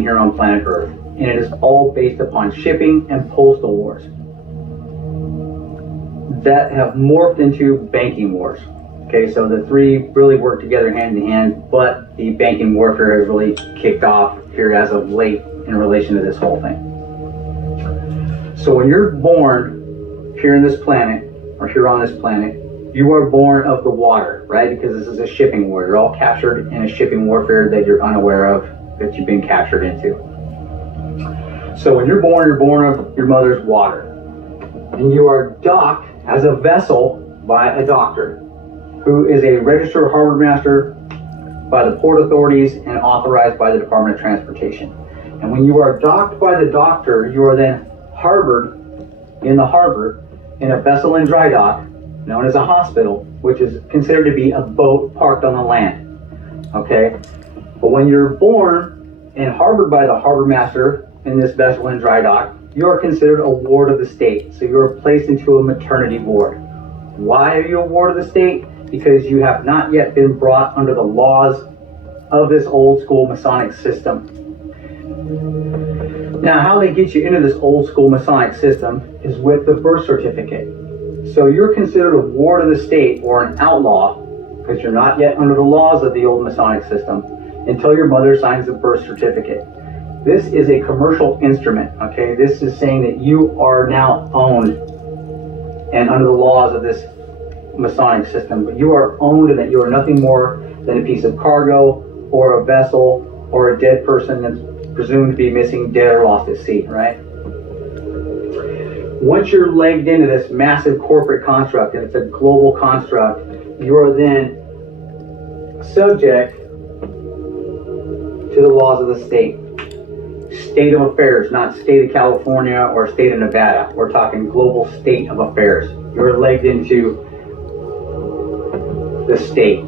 here on planet Earth, and it is all based upon shipping and postal wars that have morphed into banking wars. Okay, so the three really work together hand in hand, but the banking warfare has really kicked off here as of late in relation to this whole thing. So when you're born here in this planet, or here on this planet, you are born of the water, right? Because this is a shipping war. You're all captured in a shipping warfare that you're unaware of, that you've been captured into. So when you're born of your mother's water, and you are docked as a vessel by a doctor who is a registered harbor master by the port authorities and authorized by the Department of Transportation. And when you are docked by the doctor, you are then harbored in the harbor in a vessel in dry dock known as a hospital, which is considered to be a boat parked on the land. Okay? But when you're born and harbored by the harbor master in this vessel in dry dock, you are considered a ward of the state. So you are placed into a maternity ward. Why are you a ward of the state? Because you have not yet been brought under the laws of this old school Masonic system. Now, how they get you into this old school Masonic system is with the birth certificate. So you're considered a ward of the state or an outlaw because you're not yet under the laws of the old Masonic system until your mother signs the birth certificate. This is a commercial instrument, okay? This is saying that you are now owned and under the laws of this Masonic system, but you are owned and that you are nothing more than a piece of cargo or a vessel or a dead person that's presumed to be missing, dead, or lost at sea, right? Once you're legged into this massive corporate construct, and it's a global construct, you are then subject to the laws of the state. State of affairs, not state of California or state of Nevada. We're talking global state of affairs. You're legged into the state.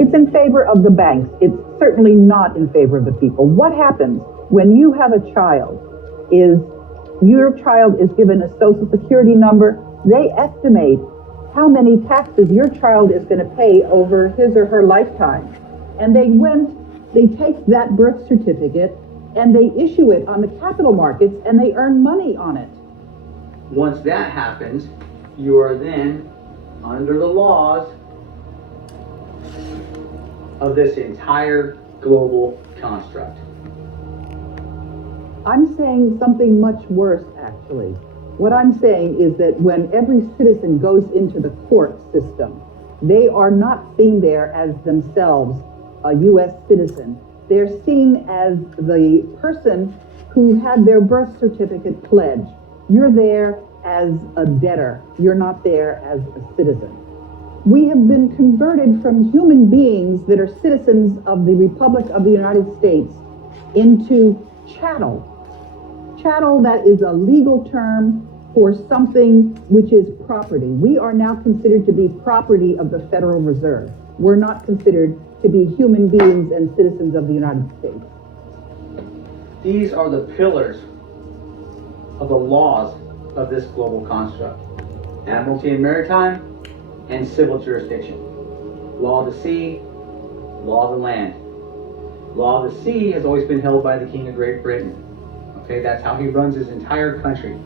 It's in favor of the banks. It's certainly not in favor of the people. What happens when you have a child is your child is given a social security number. They estimate how many taxes your child is going to pay over his or her lifetime. And they take that birth certificate and they issue it on the capital markets and they earn money on it. Once that happens, you are then under the laws of this entire global construct. I'm saying something much worse, actually. What I'm saying is that when every citizen goes into the court system, they are not seen there as themselves a U.S. citizen. They're seen as the person who had their birth certificate pledged. You're there as a debtor. You're not there as a citizen. We have been converted from human beings that are citizens of the Republic of the United States into chattel. Chattel, that is a legal term for something which is property. We are now considered to be property of the Federal Reserve. We're not considered to be human beings and citizens of the United States. These are the pillars of the laws of this global construct. Admiralty and maritime, and civil jurisdiction. Law of the sea, law of the land. Law of the sea has always been held by the King of Great Britain. Okay, that's how he runs his entire country.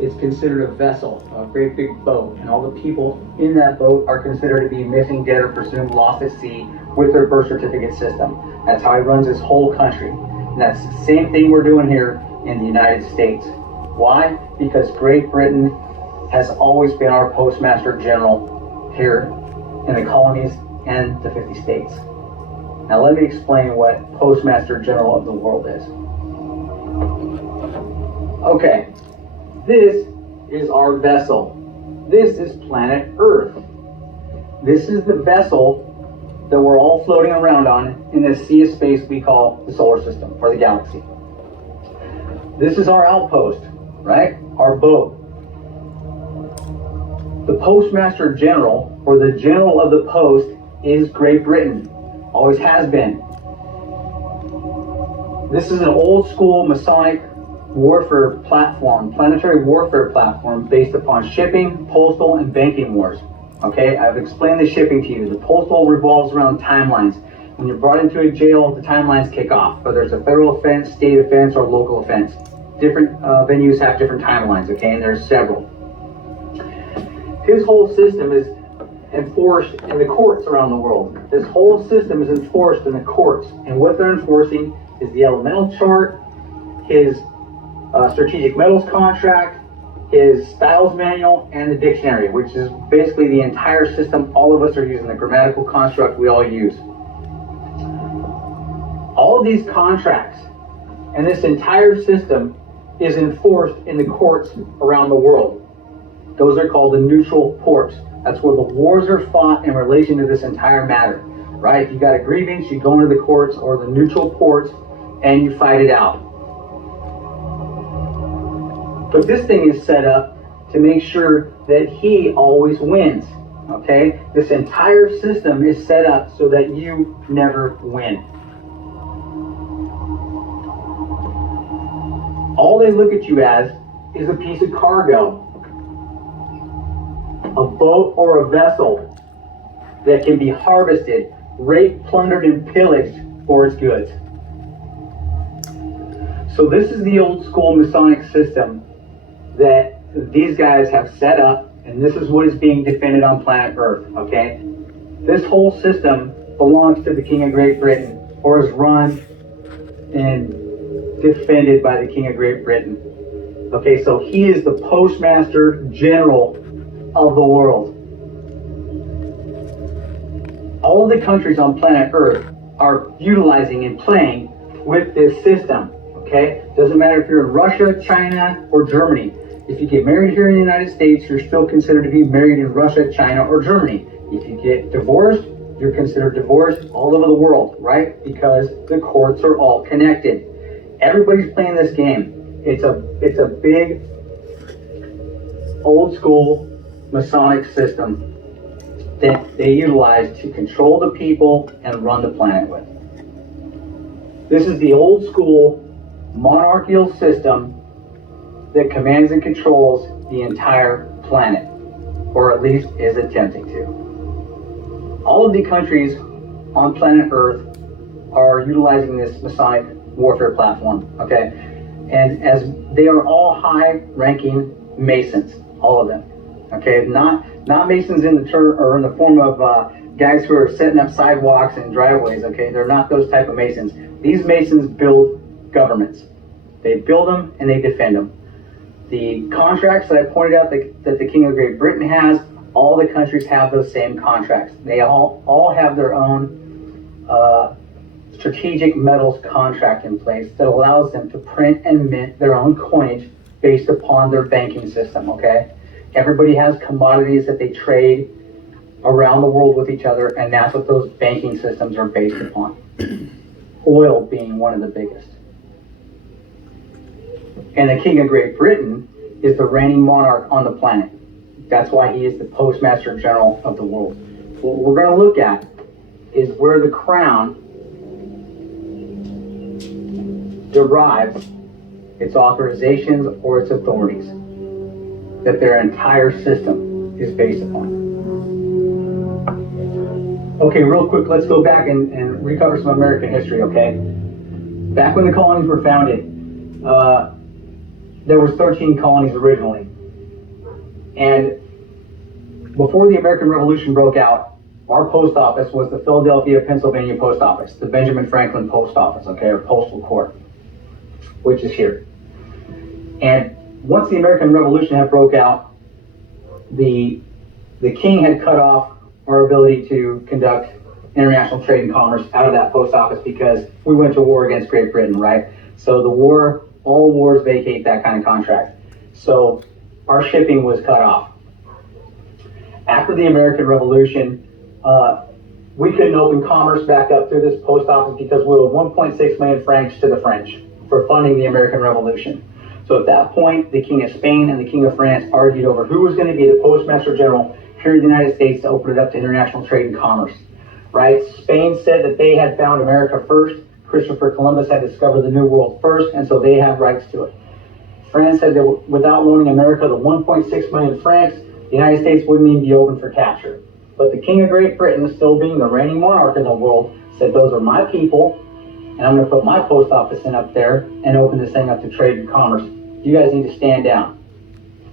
It's considered a vessel, a great big boat, and all the people in that boat are considered to be missing, dead, or presumed lost at sea with their birth certificate system. That's how he runs his whole country. And that's the same thing we're doing here in the United States. Why? Because Great Britain has always been our Postmaster General here in the colonies and the 50 states. Now let me explain what Postmaster General of the world is. Okay, this is our vessel. This is planet Earth. This is the vessel that we're all floating around on in this sea of space we call the solar system, or the galaxy. This is our outpost, right? Our boat. The Postmaster General, or the General of the Post, is Great Britain. Always has been. This is an old school Masonic warfare platform, planetary warfare platform based upon shipping, postal, and banking wars. Okay, I've explained the shipping to you. The postal revolves around timelines. When you're brought into a jail, the timelines kick off, whether it's a federal offense, state offense, or local offense. Different venues have different timelines, okay, and there's several. His whole system is enforced in the courts around the world. This whole system is enforced in the courts, and what they're enforcing is the elemental chart, his strategic metals contract, his styles manual, and the dictionary, which is basically the entire system all of us are using, the grammatical construct we all use. All of these contracts and this entire system is enforced in the courts around the world. Those are called the neutral ports. That's where the wars are fought in relation to this entire matter, right? If you got a grievance, you go into the courts or the neutral ports and you fight it out. But this thing is set up to make sure that he always wins, okay? This entire system is set up so that you never win. All they look at you as is a piece of cargo, a boat or a vessel that can be harvested, raped, plundered, and pillaged for its goods. So this is the old school Masonic system that these guys have set up, and this is what is being defended on planet Earth, okay? This whole system belongs to the King of Great Britain, or is run and defended by the King of Great Britain. Okay, so he is the Postmaster General of the world. All of the countries on planet Earth are utilizing and playing with this system, okay? Doesn't matter if you're in Russia, China, or Germany. If you get married here in the United States, you're still considered to be married in Russia, China, or Germany. If you get divorced, you're considered divorced all over the world, right? Because the courts are all connected. Everybody's playing this game. It's a big, old school Masonic system that they utilize to control the people and run the planet with. This is the old school monarchical system that commands and controls the entire planet, or at least is attempting to. All of the countries on planet Earth are utilizing this Masonic warfare platform, okay? And as they are all high-ranking Masons, all of them, okay? Not Masons in the or in the form of guys who are setting up sidewalks and driveways, okay? They're not those type of Masons. These Masons build governments. They build them and they defend them. The contracts that I pointed out that the King of Great Britain has, all the countries have those same contracts. They all have their own strategic metals contract in place that allows them to print and mint their own coinage based upon their banking system, okay? Everybody has commodities that they trade around the world with each other, and that's what those banking systems are based upon. Oil being one of the biggest. And the King of Great Britain is the reigning monarch on the planet. That's why he is the Postmaster General of the world. What we're going to look at is where the crown derives its authorizations or its authorities that their entire system is based upon. Okay, real quick, let's go back and recover some American history, okay? Back when the colonies were founded, there was 13 colonies originally. And before the American Revolution broke out, our post office was the Philadelphia, Pennsylvania post office, the Benjamin Franklin post office, okay, or postal court, which is here. And once the American Revolution had broke out, the king had cut off our ability to conduct international trade and commerce out of that post office because we went to war against Great Britain, right? So the war, all wars vacate that kind of contract. So our shipping was cut off. After the American Revolution, we couldn't open commerce back up through this post office because we owed 1.6 million francs to the French for funding the American Revolution. So at that point, the King of Spain and the King of France argued over who was going to be the Postmaster General here in the United States to open it up to international trade and commerce, right? Spain said that they had found America first. Christopher Columbus had discovered the New World first, and so they have rights to it. France said that without loaning America the 1.6 million francs, the United States wouldn't even be open for capture. But the King of Great Britain, still being the reigning monarch in the world, said, those are my people, and I'm going to put my post office in up there and open this thing up to trade and commerce. You guys need to stand down.